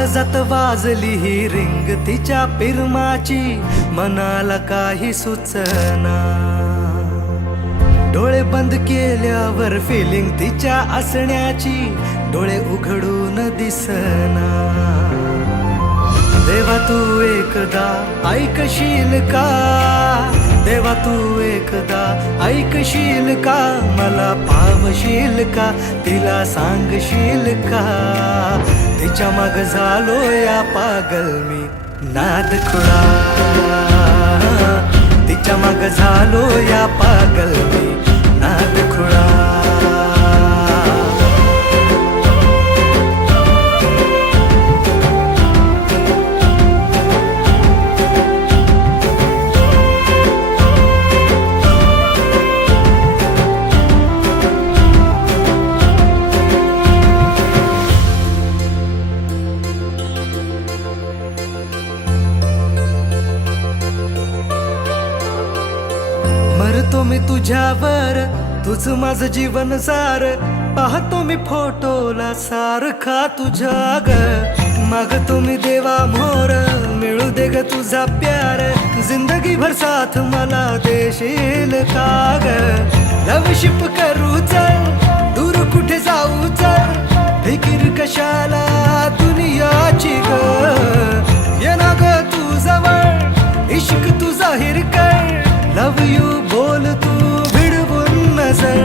काळजात वाजली ही रिंग तिच्या पिरमाची, मनाला काही सुचना. डोळे बंद केल्यावर फिलिंग तिच्या असण्याची, डोळे उघडून दिसना. देवा तू एकदा ऐकशील का, देवा तू एकदा ऐकशील का, मला पावशील का, तिला सांगशील का. तिच्या माग झालो या पागल मी नाद खुळा, तिच्या माग झालो या पागल मी नाद खुळा. मरतो मी तुझ्यावर, तुझ माझं जीवन सार, पाहतो मी फोटोला सारखा तुझ्या ग. मागतो मी देवा मोर, मिळू दे ग तुझा प्यार, जिंदगी भर साथ मला देशील का ग. लवशिप करू चल, दूर कुठे जाऊ चल, फिकीर कशाला दुनियाची ग. ये ना ग तू जवळ, इश्क तू जाहीर कर, लव यू बोल तू भिडवून नजर.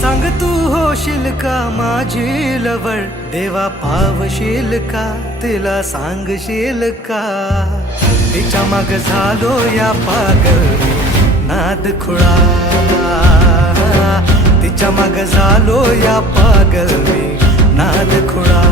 सांग तू होशील का माझी लवळ, देवा पावशील का, तिला सांगशील का. तिच्या माग झालो या पागल नाद खुळा, तिच्या माग झालो या पागल नाद खुळा.